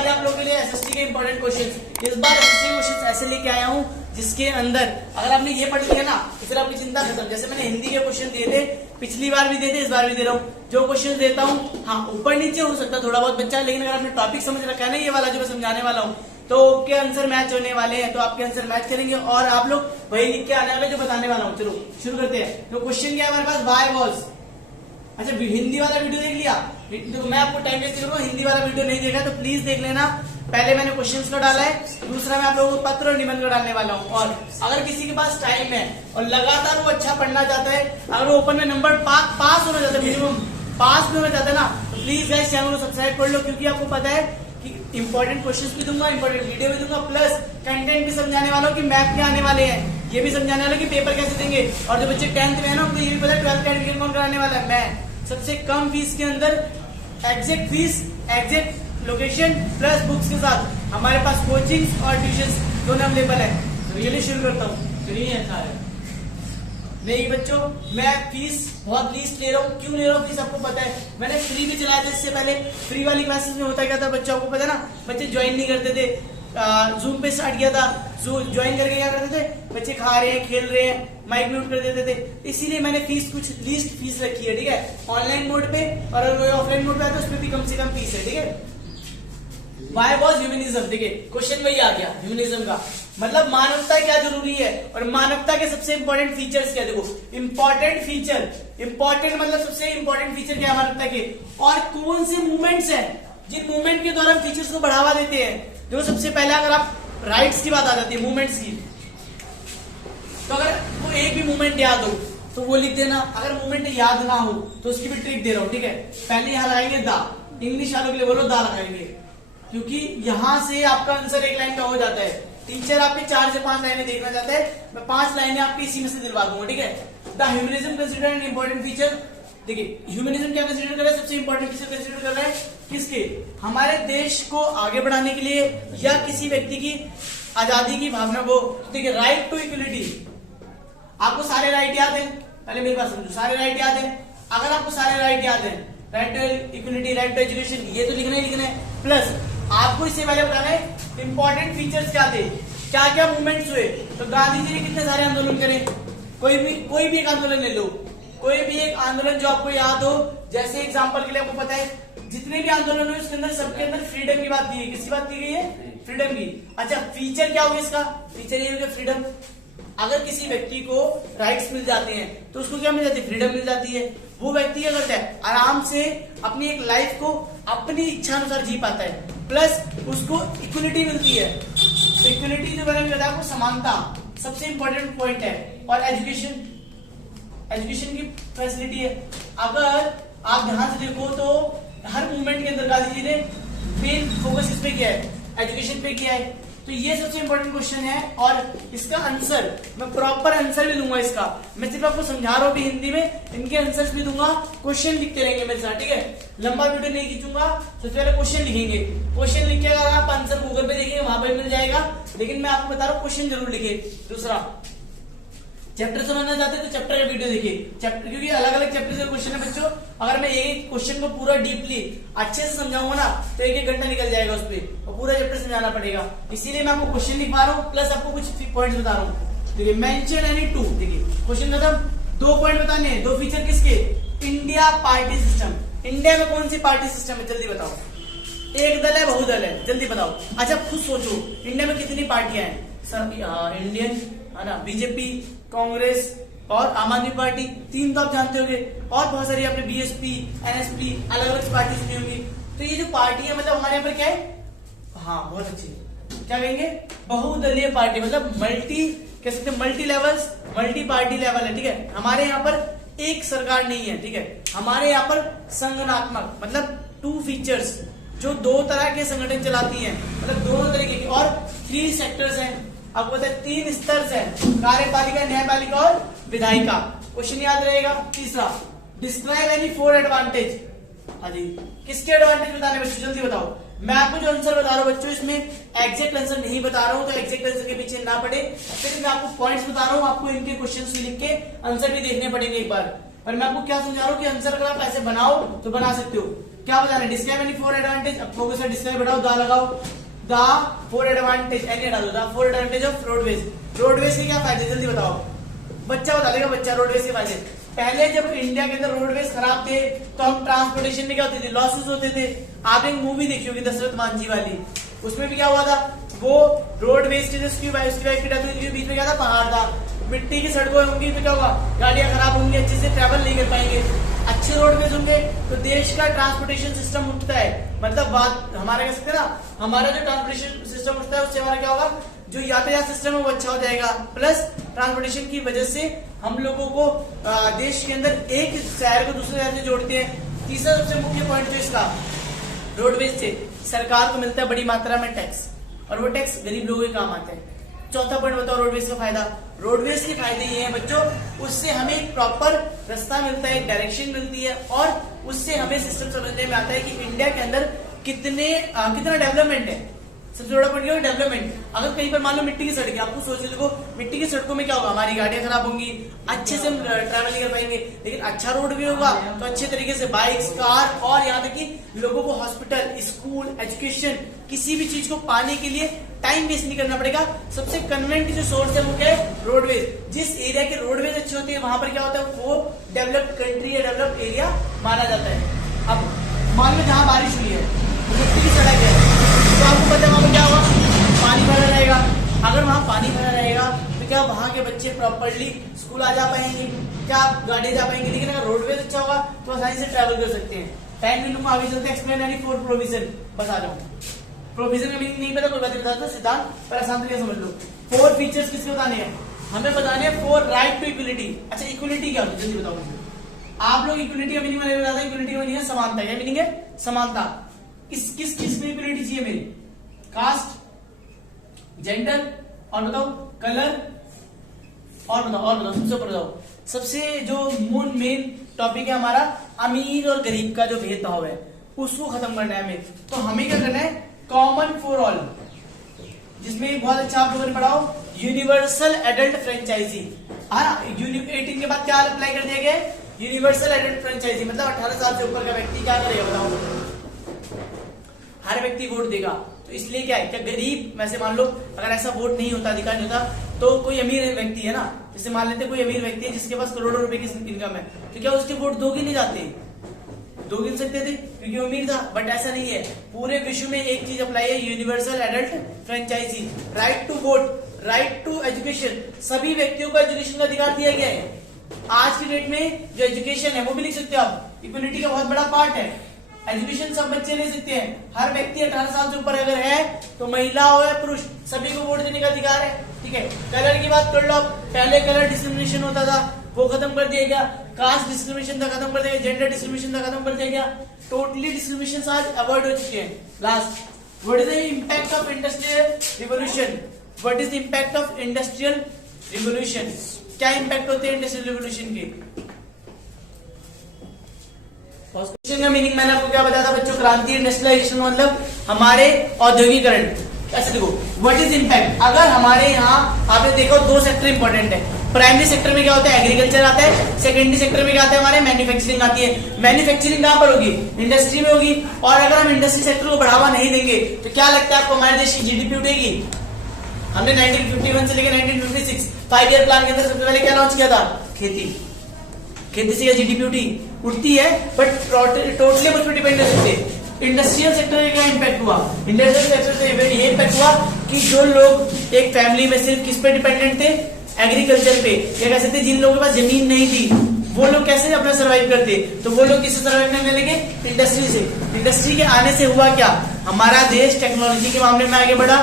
आज आप लोगों के लिए एसएसटी के इंपॉर्टेंट क्वेश्चंस। इस बार एसएसटी क्वेश्चंस ऐसे लेके आया हूँ जिसके अंदर अगर आपने ये पढ़ लिया ना तो फिर आपकी चिंता खत्म। जैसे मैंने हिंदी के क्वेश्चन दिए थे, पिछली बार भी दिए थे, इस बार भी दे रहा हूँ। जो क्वेश्चन देता हूँ, हाँ ऊपर नीचे हो सकता है थोड़ा बहुत बच्चा, लेकिन अगर आपने टॉपिक समझ रखा है ना ये वाला जो मैं समझाने वाला हूँ, तो के आंसर मैच होने वाले हैं। तो आपके आंसर मैच करेंगे और आप लोग वही लिख के आने वाले जो बताने वाला हूँ। चलो शुरू करते हैं। तो क्वेश्चन क्या है हमारे पास, वाई वॉज। अच्छा हिंदी वाला वीडियो देख लिया, तो मैं आपको टाइम वेस्ट करूंगा। हिंदी वाला वीडियो नहीं देखा तो प्लीज देख लेना। पहले मैंने क्वेश्चंस को डाला है, दूसरा मैं आप लोगों को पत्र और निबंध को डालने वाला हूँ। और अगर किसी के पास टाइम है और लगातार वो अच्छा पढ़ना चाहता है, अगर वो ओपन में नंबर पास होना चाहता है, मिनिमम पास भी होना चाहता है ना, तो प्लीज गाइस चैनल को सब्सक्राइब कर लो, क्योंकि आपको पता है कि इंपॉर्टेंट क्वेश्चंस भी दूंगा, इंपॉर्टेंट वीडियो भी दूंगा, प्लस कंटेंट भी समझाने वालों की मैथ के आने वाले हैं, ये भी समझाने वालों की पेपर कैसे देंगे। और जो बच्चे 10th में है ना उनको ये भी पता है 12th का एडमिशन कौन कराने वाला है, मैं। सबसे कम फीस के अंदर exact fees, exact location plus books के साथ हमारे पास कोचिंग और ट्यूशन दोनों अवेलेबल है। तो ये शुरू करता हूँ। तो ये ऐसा है नहीं बच्चों, मैं फीस बहुत लीस्ट ले रहा हूँ। क्यों ले रहा हूँ फीस आपको पता है, मैंने फ्री भी चलाया था इससे पहले। फ्री वाली क्लासेस में होता क्या था, बच्चों को पता है ना, बच्चे ज्वाइन नहीं करते थे। जूम पे स्टार्ट किया था, ज्वाइन करके क्या करते थे, बच्चे खा रहे हैं, खेल रहे हैं, माइक म्यूट कर देते थे। इसीलिए मैंने फीस कुछ लीस्ट फीस रखी है, ठीक है, ऑनलाइन मोड पे। और अगर ऑफलाइन मोड पे है तो उसमें भी कम से कम फीस है, ठीक है। वाई वॉज ह्यूमनिज्म, देखिए क्वेश्चन वही आ गया ह्यूमनिज्म का मतलब मानवता क्या जरूरी है और मानवता के सबसे इंपॉर्टेंट फीचर्स क्या। देखो इंपॉर्टेंट फीचर, इंपॉर्टेंट मतलब सबसे इंपॉर्टेंट फीचर क्या है मानवता के, और कौन से मूवमेंट्स हैं जिन मूवमेंट के द्वारा फीचर्स को बढ़ावा देते हैं। देखो सबसे पहले अगर आप राइट्स की बात आ जाती है, मूवमेंट्स की, तो अगर वो एक भी मूवमेंट याद हो तो वो लिख देना। अगर मूवमेंट याद ना हो तो उसकी भी ट्रिक दे रहा हूं, ठीक है। पहले यहां लगाएंगे दा, इंग्लिश वालों के लिए बोलो दा लगाएंगे, क्योंकि यहां से आपका आंसर एक लाइन का हो जाता है। टीचर आपके 4 से 5 लाइनें देखना चाहता है, मैं 5 लाइनें आपकी इसी में से दिलवा दूंगा, ठीक है। The humanism consider an important feature. देखिए ह्यूमनिज्म क्या कंसिडर कर रहा है, सबसे इंपॉर्टेंट फीचर कंसिडर कर रहा है किसके, हमारे देश को आगे बढ़ाने के लिए या किसी व्यक्ति की आजादी की भावना को। देखिए राइट टू इक्वलिटी, आपको सारे राइट याद है, पहले मेरी बात समझो, सारे राइट याद है। अगर आपको सारे राइट याद है, right to equality, right to education, ये तो लिखना ही लिखना है। प्लस आपको इससे पहले बताना है इंपॉर्टेंट फीचर्स क्या थे, क्या क्या मूवमेंट्स हुए। तो गांधी जी ने कितने सारे आंदोलन करे, कोई भी एक आंदोलन ले लो, कोई भी एक आंदोलन जो आपको याद हो। जैसे एग्जांपल के लिए आपको पता है जितने भी आंदोलन हुए उसके अंदर सबके अंदर फ्रीडम की बात की है। किसकी बात की गई है, फ्रीडम की। अच्छा फीचर क्या होगा इसका, फीचर ये होगा फ्रीडम। अगर किसी व्यक्ति को राइट्स मिल जाते हैं तो उसको क्या मिल जाती है, फ्रीडम मिल जाती है। वो व्यक्ति क्या करता है, आराम से अपनी एक लाइफ को अपनी इच्छा अनुसार जी पाता है, प्लस उसको इक्वलिटी मिलती है। तो इक्वलिटी जो मैंने बताया आपको, समानता सबसे इंपॉर्टेंट पॉइंट है। और एजुकेशन, एजुकेशन की फैसिलिटी है। अगर आप ध्यान से देखो तो हर मूवमेंट के अंदर गांधी जी ने मेन फोकस इस पे किया है, एजुकेशन पे किया है। तो ये सबसे इंपॉर्टेंट क्वेश्चन है और इसका आंसर मैं प्रॉपर आंसर भी दूंगा इसका। मैं सिर्फ आपको समझा रहा हूँ भी हिंदी में, इनके आंसर्स भी दूंगा, क्वेश्चन लिखते रहेंगे मेरे साथ, ठीक है। लंबा वीडियो नहीं खींचूंगा, सबसे पहले क्वेश्चन लिखेंगे। क्वेश्चन लिख के अगर आप आंसर गूगल पे देखेंगे वहां पर मिल जाएगा, लेकिन मैं आपको बता रहा हूँ क्वेश्चन जरूर लिखे। दूसरा चैप्टर समझना चाहते हैं तो चैप्टर का वीडियो देखिए, चैप्टर क्योंकि अलग अलग चैप्टर से क्वेश्चन है बच्चों। अगर मैं एक क्वेश्चन को पूरा डीपली अच्छे से समझाऊंगा ना तो 1-1 घंटा निकल जाएगा उस पर, और पूरा चैप्टर समझाना पड़ेगा। इसीलिए मैं आपको क्वेश्चन लिखवा रहा हूँ, प्लस आपको कुछ पॉइंट्स बता रहा हूँ। देखिए मेंशन एनी टू, देखिए क्वेश्चन खत्म। 2 पॉइंट बताने हैं, 2 फीचर किसके, इंडिया पार्टी सिस्टम। इंडिया में कौन सी पार्टी सिस्टम है, जल्दी बताओ। एक दल है, बहुदल है, जल्दी बताओ। अच्छा खुद सोचो इंडिया में कितनी पार्टियां हैं, इंडियन है ना, बीजेपी, कांग्रेस और आम आदमी पार्टी, 3 तो आप जानते होंगे, और बहुत सारी आपने बीएसपी, एनएसपी, अलग अलग पार्टी सुनी होंगी। तो ये जो पार्टी है मतलब हमारे यहाँ पर क्या है, हाँ बहुत अच्छी, क्या कहेंगे, बहुदलीय पार्टी, मतलब मल्टी, कह सकते multi levels, multi party level है, ठीक है। हमारे यहाँ पर एक सरकार नहीं है, ठीक है। हमारे यहाँ पर संगठनात्मक मतलब 2 फीचर्स, जो 2 तरह के संगठन चलाती हैं, मतलब दोनों तरीके के, और 3 सेक्टर्स हैं। आपको पता है 3 स्तर है, कार्यपालिका, न्यायपालिका और विधायिका। क्वेश्चन याद रहेगा। तीसरा डिस्क्राइब एनी 4 एडवांटेज। हाँ जी, किसके एडवांटेज बताने बच्चों, जल्दी बताओ। मैं आपको जो आंसर बता रहा हूँ बच्चों, इसमें एग्जैक्ट आंसर नहीं बता रहा हूँ, तो एग्जैक्ट आंसर के पीछे ना पड़े। फिर मैं आपको पॉइंट्स बता रहा हूँ, आपको इनके क्वेश्चंस लिख के आंसर भी देखने पड़ेंगे एक बार। पर मैं आपको क्या समझा रहा हूँ कि आंसर अगर आप ऐसे बनाओ तो बना सकते हो। क्या बताना है, डिस्क्राइब एनी 4 एडवांटेज। अब फोकस से डिस्क्राइब बढ़ाओ, द लगाओ, द 4 एडवांटेज, एनी डालो, the 4 advantage of roadways. Roadways के क्या फायदे जल्दी बताओ, बच्चा बता देगा, बच्चा रोडवेज के फायदे। पहले जब इंडिया के अंदर रोडवेज खराब थे तो हम ट्रांसपोर्टेशन में क्या होते थे, लॉसेस होते थे। आपने एक मूवी देखी होगी दशरथ मांझी वाली, उसमें भी क्या हुआ था, वो रोडवेज के उसकी वाइफ की डेथ हुई थी, बीच में क्या था, पहाड़ था, मिट्टी की सड़कों होंगी तो क्या होगा, गाड़ियां खराब होंगी, अच्छे से ट्रैवल नहीं कर पाएंगे। अच्छे रोडवेज होंगे तो देश का ट्रांसपोर्टेशन सिस्टम उठता है, मतलब बात हमारा कह सकते हैं ना, हमारा जो ट्रांसपोर्टेशन सिस्टम उठता है उससे हमारा क्या होगा, जो यातायात सिस्टम है वो अच्छा हो जाएगा। प्लस ट्रांसपोर्टेशन की वजह से हम लोगों को देश के अंदर एक शहर को दूसरे शहर से जोड़ते हैं। तीसरा सबसे मुख्य पॉइंट जो इसका रोडवेज से सरकार को मिलता है बड़ी मात्रा में टैक्स, और वो टैक्स गरीब लोगों के काम आता है। चौथा पॉइंट बताओ रोडवेज का फायदा। रोडवेज के फायदे ये हैं बच्चों, उससे हमें एक प्रॉपर रास्ता मिलता है, एक डायरेक्शन मिलती है, और उससे हमें सिस्टम समझने में आता है कि इंडिया के अंदर कितना डेवलपमेंट है। सबसे बड़ा पॉइंट क्या है, डेवलपमेंट। अगर कहीं पर मान लो मिट्टी की सड़क है, आपको सोच देखो मिट्टी की सड़कों में क्या होगा, हमारी गाड़ियां खराब होंगी, अच्छे से हम ट्रैवल नहीं कर पाएंगे। लेकिन अच्छा रोड भी होगा तो अच्छे तरीके से बाइक्स, कार, और यहाँ तक कि लोगों को हॉस्पिटल, स्कूल, एजुकेशन, किसी भी चीज को पाने के लिए टाइम वेस्ट नहीं करना पड़ेगा। सबसे कन्वेंट जो सोर्स है वो क्या है, रोडवेज। जिस एरिया के रोडवेज अच्छे होते हैं वहां पर क्या होता है, वो डेवलप्ड कंट्री या डेवलप्ड एरिया माना जाता है। अब मान लो जहां बारिश हुई है, मिट्टी की सड़क है, तो आपको पता है वहां पर क्या होगा, पानी भरा रहेगा। अगर वहां पानी भरा रहेगा तो क्या वहां के बच्चे प्रॉपरली स्कूल आ जा पाएंगे, क्या गाड़ी जा पाएंगे। लेकिन अगर रोडवेज अच्छा होगा तो आसानी से ट्रैवल कर सकते हैं। टाइम नहीं लूंगा, आगे चलते हैं। एक्सप्लेन एनी 4 प्रोविजन, बस आ जाओ। प्रोविजन का मीनिंग नहीं पता कोई बात नहीं, बताता सिद्धांत पर आसान तरीके समझ लो। 4 फीचर्स किसके बताने हैं, हमें बताने हैं 4 राइट टू इक्वलिटी। अच्छा इक्वलिटी क्या होती है जल्दी बताओ मुझे। आप लोग इक्वलिटी का मीनिंग बताते हैं, इक्वलिटी का मीनिंग है समानता। क्या मीनिंग है, समानता। किस चीज में इक्वलिटी चाहिए मेरी, कास्ट, जेंडर, और बताओ कलर, और बताओ सबसे ऊपर बताओ। सबसे जो मेन टॉपिक है हमारा, अमीर और गरीब का जो भेदभाव है उसको खत्म करना है हमें। तो हमें क्या करना है, कॉमन फॉर ऑल, जिसमें बहुत अच्छा आप लोगों ने पढ़ाओ, यूनिवर्सल एडल्ट फ्रेंचाइजी। 18 के बाद क्या अप्लाई कर दिया गया है, यूनिवर्सल एडल्ट फ्रेंचाइजी, मतलब 18 साल से ऊपर का व्यक्ति क्या करेगा बताओ, हर व्यक्ति वोट देगा। तो इसलिए क्या है, क्या गरीब, वैसे मान लो अगर ऐसा वोट नहीं होता, अधिकार नहीं होता, तो कोई अमीर व्यक्ति है ना, जैसे मान लेते कोई अमीर व्यक्ति है जिसके पास करोड़ों रुपए की इनकम है, तो क्या उसके वोट 2 गिने जाते, 2 गिन सकते थे क्योंकि वो अमीर था। बट ऐसा नहीं है, पूरे विश्व में एक चीज अप्लाई है, universal adult franchise. Right to vote, right to education, सभी व्यक्तियों को एजुकेशन का अधिकार दिया गया है। आज की डेट में जो एजुकेशन है वो भी लिख सकते हो आप, इक्वलिटी का बहुत बड़ा पार्ट है। एजुकेशन सब बच्चे ले सकते हैं, हर व्यक्ति 18 साल से ऊपर अगर है तो महिला हो या पुरुष सभी को वोट देने का अधिकार है। ठीक है, कलर की बात कर लो, पहले कलर डिस्क्रिमिनेशन होता था वो खत्म कर दिया गया, कास्ट डिस्क्रिमिनेशन था खत्म कर दिया गया, जेंडर डिस्क्रिमिनेशन था खत्म कर दिया गया, टोटली डिस्क्रिमिनेशन आज अवॉइड हो चुके हैं। Last, what is the impact of industrial revolution, what is the impact of industrial revolution, क्या इम्पैक्ट होते हैं इंडस्ट्रियल रिवोल्यूशन के। का मीनिंग मैंने आपको क्या बताया था बच्चों, क्रांति, इंडस्ट्रियलाइजेशन मतलब हमारे औद्योगिकरण। ऐसे देखो, व्हाट इज इम्पैक्ट, अगर हमारे यहाँ आपने देखो 2 सेक्टर इंपॉर्टेंट है। प्राइमरी सेक्टर में क्या होता है, एग्रीकल्चर आता है, सेकेंडरी सेक्टर में क्या आता है, हमारे मैन्युफैक्चरिंग आती है। मैन्युफैक्चरिंग कहां पर होगी, इंडस्ट्री में होगी। और अगर हम इंडस्ट्री सेक्टर को बढ़ावा नहीं देंगे तो क्या लगता है आपको हमारे देश की जीडीपी उठेगी। हमने 1951 से लेकर 1956 5 ईयर प्लान के अंदर सबसे पहले क्या लॉन्च किया था, खेती। खेती से जीडीपी उठती है, बट टोटली मुझ पर डिपेंड हो सकते। इंडस्ट्रियल सेक्टर का क्या इम्पैक्ट हुआ, इंडस्ट्रियल सेक्टर से ये इम्पैक्ट हुआ कि जो लोग एक फैमिली में सिर्फ किस पे डिपेंडेंट थे, एग्रीकल्चर पे, या कह सकते जिन लोगों के पास जमीन नहीं थी वो लोग कैसे अपना सर्वाइव करते, तो वो लोग किससे सर्वाइव करने लगे, इंडस्ट्री से। इंडस्ट्री के आने से हुआ क्या, हमारा देश टेक्नोलॉजी के मामले में आगे बढ़ा,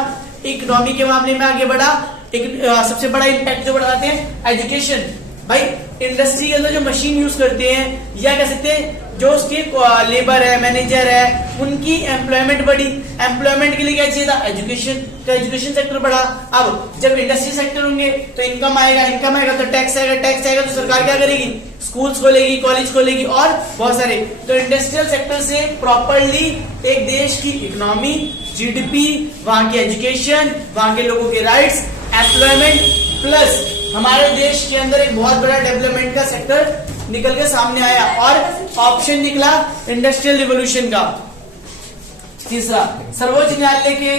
इकोनॉमी के मामले में आगे बढ़ा। एक सबसे बड़ा इम्पैक्ट जो बढ़ाते हैं एजुकेशन। भाई इंडस्ट्री के अंदर जो मशीन यूज करते हैं या कह सकते हैं जो उसके लेबर है, मैनेजर है, उनकी एम्प्लॉयमेंट बढ़ी। एम्प्लॉयमेंट के लिए क्या चाहिए था, एजुकेशन, तो एजुकेशन सेक्टर बढ़ा। अब जब इंडस्ट्री सेक्टर होंगे तो इनकम आएगा तो टैक्स आएगा तो सरकार क्या करेगी, स्कूल्स खोलेगी, कॉलेज खोलेगी और बहुत सारे। तो इंडस्ट्रियल सेक्टर से प्रॉपरली एक देश की इकोनॉमी, जीडीपी, वहां की एजुकेशन, वहां के लोगों के राइट्स, एम्प्लॉयमेंट, प्लस हमारे देश के अंदर एक बहुत बड़ा डेवलपमेंट का सेक्टर निकल के सामने आया और ऑप्शन निकला इंडस्ट्रियल रिवोल्यूशन का। तीसरा, सर्वोच्च न्यायालय के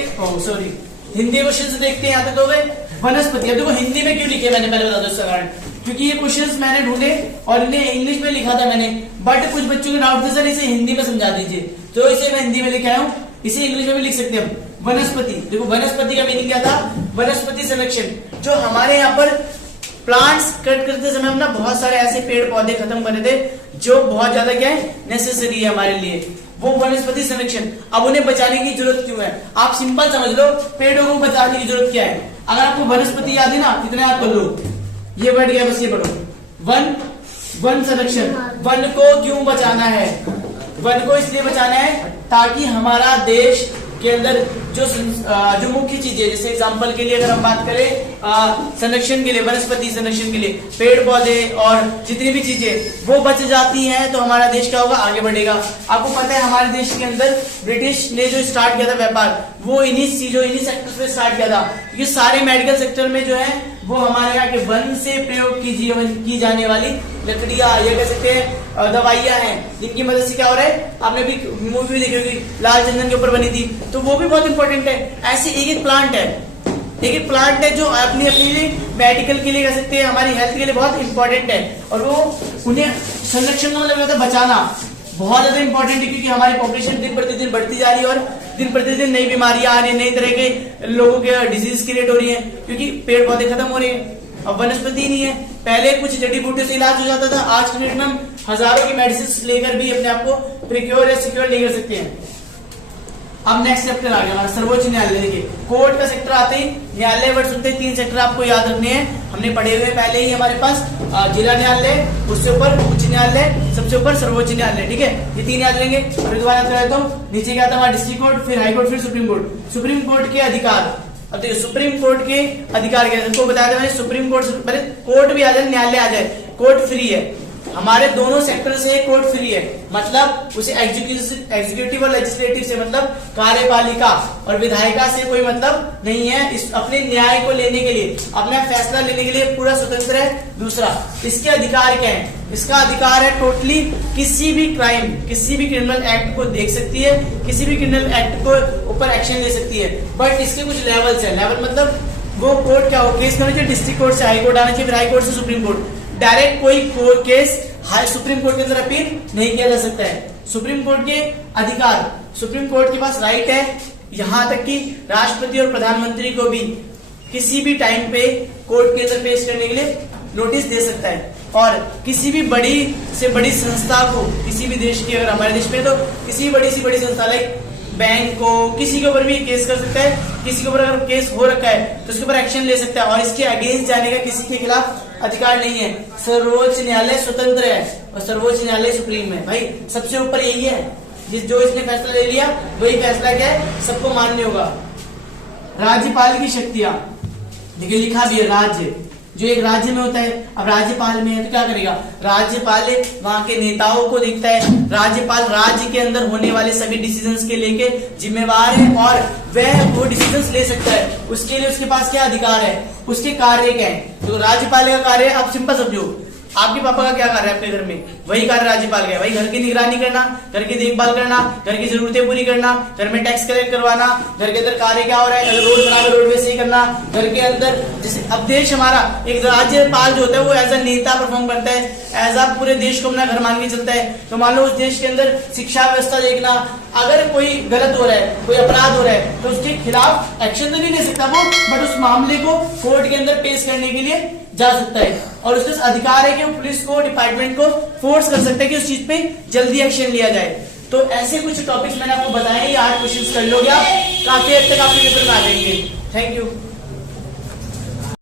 हिंदी क्वेश्चन देखते हैं। यहाँ तक हो गए। वनस्पति, अब देखो हिंदी में क्यों लिखे मैंने पहले बता दो इसका कारण, क्योंकि ये क्वेश्चंस मैंने ढूंढे और इन्हें इंग्लिश में लिखा था मैंने, बट कुछ बच्चों के डाउट थे सर इसे हिंदी में समझा दीजिए, तो इसे मैं हिंदी में लिख आया हूँ। इसे इंग्लिश में भी लिख सकते हैं। वनस्पति, देखो वनस्पति का मीनिंग क्या था, वनस्पति संरक्षण। जो हमारे यहाँ पर प्लांट्स कट करते समय हम ना बहुत सारे ऐसे पेड़ पौधे खत्म कर रहे थे जो बहुत ज्यादा क्या है नेसेसरी है हमारे लिए, वो वनस्पति संरक्षण। अब उन्हें बचाने की जरूरत क्यों है, आप सिंपल समझ लो, पेड़ों को बचाने की जरूरत क्या है। अगर आपको वनस्पति याद है ना, कितने याद कर लो, ये बढ़ गया, बस ये पढ़ो। वन संरक्षण, वन को क्यों बचाना है, वन को इसलिए बचाना है ताकि हमारा देश के अंदर जो मुख्य चीजें, जैसे एग्जांपल के लिए अगर हम बात करें संरक्षण के लिए, वनस्पति संरक्षण के लिए पेड़ पौधे और जितनी भी चीजें वो बच जाती हैं तो हमारा देश क्या होगा, आगे बढ़ेगा। आपको पता है हमारे देश के अंदर ब्रिटिश ने जो स्टार्ट किया था व्यापार, वो इन्हीं सेक्टर्स में स्टार्ट किया था, क्योंकि सारे मेडिकल सेक्टर में जो है वो हमारे यहाँ के वन से प्रयोग की जाने वाली लकड़ियां, ये कह सकते हैं दवाइयां हैं, जिनकी मदद से क्या हो रहा है, आपने भी मूवी भी देखी होगी लाल चंदन के ऊपर बनी थी, तो वो भी बहुत इंपॉर्टेंट है। ऐसे एक एक प्लांट है जो अपनी मेडिकल के लिए कह सकते हैं, हमारी हेल्थ के लिए बहुत इंपॉर्टेंट है, और वो उन्हें संरक्षण का मतलब होता है बचाना, बहुत ज्यादा इंपॉर्टेंट है, क्योंकि हमारी पॉपुलेशन दिन प्रतिदिन बढ़ती जा रही है और दिन प्रतिदिन नई बीमारियां आ रही है, नई तरह के लोगों के डिजीज क्रिएट हो रही है, क्योंकि पेड़ पौधे खत्म हो रहे हैं, अब वनस्पति नहीं है। पहले कुछ जड़ी बूटी से इलाज हो जाता था, आज के डेट में हम हजारों की मेडिसिन लेकर भी अपने आप को प्रिक्योर या सिक्योर नहीं कर सकते हैं। अब नेक्स्ट चैप्टर आ गया हमारा सर्वोच्च न्यायालय। देखिए कोर्ट का सेक्टर आते ही न्यायालय वर्ड सुनते ही 3 सेक्टर आपको याद रखने हैं, हमने पढ़े हुए पहले ही हमारे पास, जिला न्यायालय, उससे ऊपर उच्च न्यायालय, सबसे ऊपर सर्वोच्च न्यायालय, ठीक है, ये 3 याद रहेंगे। फिर दोबारा याद कराता हूँ, नीचे क्या था हमारा डिस्ट्रिक्ट कोर्ट, फिर हाई कोर्ट, फिर सुप्रीम कोर्ट। सुप्रीम कोर्ट के अधिकार, अब देखिए सुप्रीम कोर्ट के अधिकार क्या है, उनको बताया था सुप्रीम कोर्ट, कोर्ट भी आ जाए न्यायालय आ जाए, कोर्ट फ्री है, हमारे दोनों सेक्टर से कोर्ट फ्री है, मतलब उसे एग्जीक्यूटिव और लेजिस्लेटिव से मतलब कार्यपालिका और विधायिका से कोई मतलब नहीं है। इस अपने न्याय को लेने के लिए, अपना फैसला लेने के लिए पूरा स्वतंत्र है। दूसरा, इसके अधिकार क्या है, इसका अधिकार है टोटली किसी भी क्राइम, किसी भी क्रिमिनल एक्ट को देख सकती है, किसी भी क्रिमिनल एक्ट को ऊपर एक्शन ले सकती है, बट इसके कुछ लेवल्स है। लेवल मतलब वो कोर्ट क्या हो, केस करना चाहिए डिस्ट्रिक्ट कोर्ट से हाई कोर्ट आना चाहिए, फिर हाई कोर्ट से सुप्रीम कोर्ट। डायरेक्ट कोई केस सुप्रीम कोर्ट के अंदर अपील नहीं किया जा सकता है। सुप्रीम कोर्ट के अधिकार, सुप्रीम कोर्ट के पास राइट है यहां तक कि राष्ट्रपति और प्रधानमंत्री को भी किसी भी टाइम पे कोर्ट के अंदर पेश करने के लिए नोटिस दे सकता है, और किसी भी बड़ी से बड़ी संस्था को, किसी भी देश की, अगर हमारे देश में तो किसी भी बड़ी से बड़ी संस्था लाइक बैंक को, किसी के ऊपर भी केस कर सकता है, किसी के ऊपर अगर केस हो रखा है तो उसके ऊपर एक्शन ले सकता है, और इसके अगेंस्ट जाने का किसी के खिलाफ अधिकार नहीं है। सर्वोच्च न्यायालय स्वतंत्र है और सर्वोच्च न्यायालय सुप्रीम है, भाई सबसे ऊपर यही है, जो इसने फैसला ले लिया वही फैसला क्या है, सबको मान्य होगा। राज्यपाल की शक्तियां, देखिए लिखा भी है राज्य, जो एक राज्य में होता है, अब राज्यपाल में है तो क्या करेगा, राज्यपाल वहां के नेताओं को देखता है, राज्यपाल राज्य के अंदर होने वाले सभी डिसीजंस के लेके जिम्मेवार है और वह वो डिसीजंस ले सकता है, उसके लिए उसके पास क्या अधिकार है, उसके कार्य क्या है। तो राज्यपाल का कार्य आप सिंपल समझो, आपके पापा का क्या कार्य है आपके घर में, वही कार्य राज्यपाल का है, वही घर की निगरानी करना, घर की देखभाल करना, घर की जरूरतें पूरी करना, घर में टैक्स कलेक्ट करवाना, घर के अंदर कार्य क्या हो रहा है, अगर रोड बना रोड में सही करना, घर के अंदर जैसे अब देश हमारा एक राज्यपाल जो होता है वो एज अ नेता परफॉर्म करता है, एज अ पूरे देश को अपना घर मान के चलता है। तो मान लो उस देश के अंदर शिक्षा व्यवस्था देखना, अगर कोई गलत हो रहा है, कोई अपराध हो रहा है तो उसके खिलाफ एक्शन तो नहीं ले सकता वो, बट उस मामले को कोर्ट के अंदर पेश करने के लिए जा सकता है, और उसके अधिकार है कि वो पुलिस को, डिपार्टमेंट को फोर्स कर सकता है कि उस चीज पे जल्दी एक्शन लिया जाए। तो ऐसे कुछ टॉपिक्स मैंने आपको बताए, 8 क्वेश्चंस कर लोगे आप, काफी हद तक आपके पेपर में आ जाएंगे। Thank you.